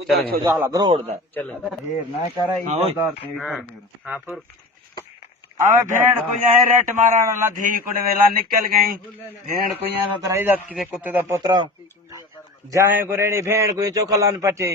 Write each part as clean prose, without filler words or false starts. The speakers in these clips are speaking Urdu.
چل چھو جالا بروڑ دا چلو یہ نہ کرا عزتدار تیری ہاں پھر آوے بھیڑ کو یہاں ریٹ ماران لدھی کڑے ویلا نکل گئی بھیڑ کو یہاں ترا عزت کی کتے دا پترا جائیں کو ریڑی بھیڑ کو چوکھلان پٹی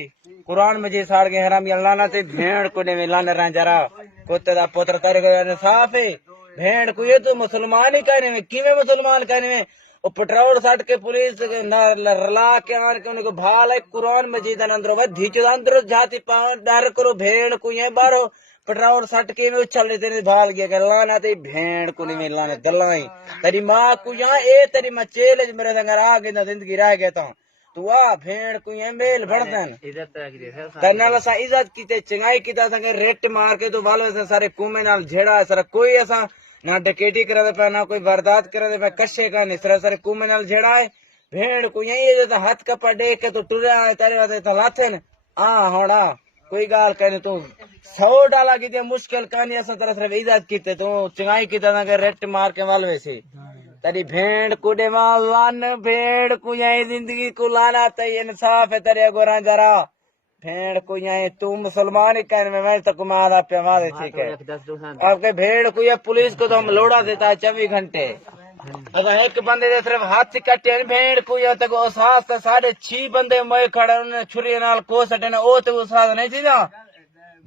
قرآن مجید ساڑ کے حرام اللہ نہ تے بھیڑ کو نے ویلا نہ رنجرا کتے دا پتر تیرے کو انصاف ہے بھیڑ کو یہ تو مسلمان ہی کہنے میں کیویں مسلمان کہنے میں وہ پٹرول سٹ کے پولیس رلا کے آن کے ان کو بھال ہے قرآن مجید اندر ودھی چ اندر جاتی پاؤں ڈر کرو بھیڑ کو یہ بارو پٹرول سٹ کے میں اچھل تیرے بھال گیا کہ لانا تے بھیڑ کو نہیں لانا دلائیں تیری ماں کو یہاں اے تیری ماں چیلج میرے سنگر آ گئی نہ زندگی رہ گیا تا تو آ بھیڑ کو یہ میل بڑھتن عزت رکھدے تنال اسا عزت کیتے چنگائی کیتا سنگے ریٹ مار کے تو والو اسا سارے کومے نال جھیڑا سر کوئی اسا نہ ڈکیٹی کرا دے پا نہ کوئی واردات کرا دے پا کشے کا نہیں سر کومے نال جھیڑا ہے بھیڑ کو یہی جو ہاتھ کپا دے کے تو ٹریا ہے تیرے واسطے تو لاتھن ہونا کوئی گال کہنے تو 100 ڈالا کیتے مشکل کہانی اسا طرح صرف عزت کیتے تو چنگائی کیتا سنگے ریٹ مار کے والو سے تیری بھیڑ کو دے لان بھیڑ کو یہی زندگی کو لانا تے انصاف ہے تیرے گوراں ذرا بھیڑ کو یہی تو مسلمان ہی کہنے میں تو کمانا پہ مارے ٹھیک ہے آپ کے بھیڑ کو یہ پولیس کو تو ہم لوڑا دیتا ہے 24 گھنٹے اگر ایک بندے دے صرف ہاتھ کٹے بھیڑ کو یہ تک اساس تے 6.5 بندے موئے کھڑے انہیں چھری نال کو سٹے او تے اساس نہیں تھی نا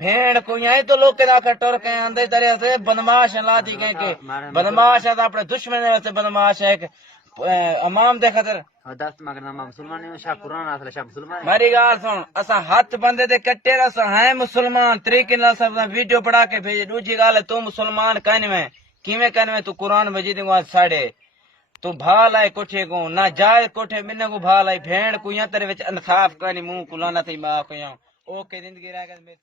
بھیڑ کو یہی تو لوگ کے ٹر کے اندر طرح سے بدماش لا دی گئے کہ بدماش ہے اپنے دشمن سے بدماش ہے امام دے خاطر دست مگر مسلمان شاہ قرآن اصل شاہ مسلمان میری گال سن اسا ہاتھ بندے دے کٹے اسا ہیں مسلمان طریقے نال سب ویڈیو بنا کے بھیج دوسری گال ہے تو مسلمان کہنے میں کیویں کہنے میں تو قرآن مجید کو ساڑے تو بھال آئے کوٹھے کو نہ جائے کوٹھے منہ کو بھال آئے بھیڑ کو یہاں تیرے وچ انصاف کہنی منہ کو لانا تھی ماں کو یہاں اوکے زندگی رہ گئی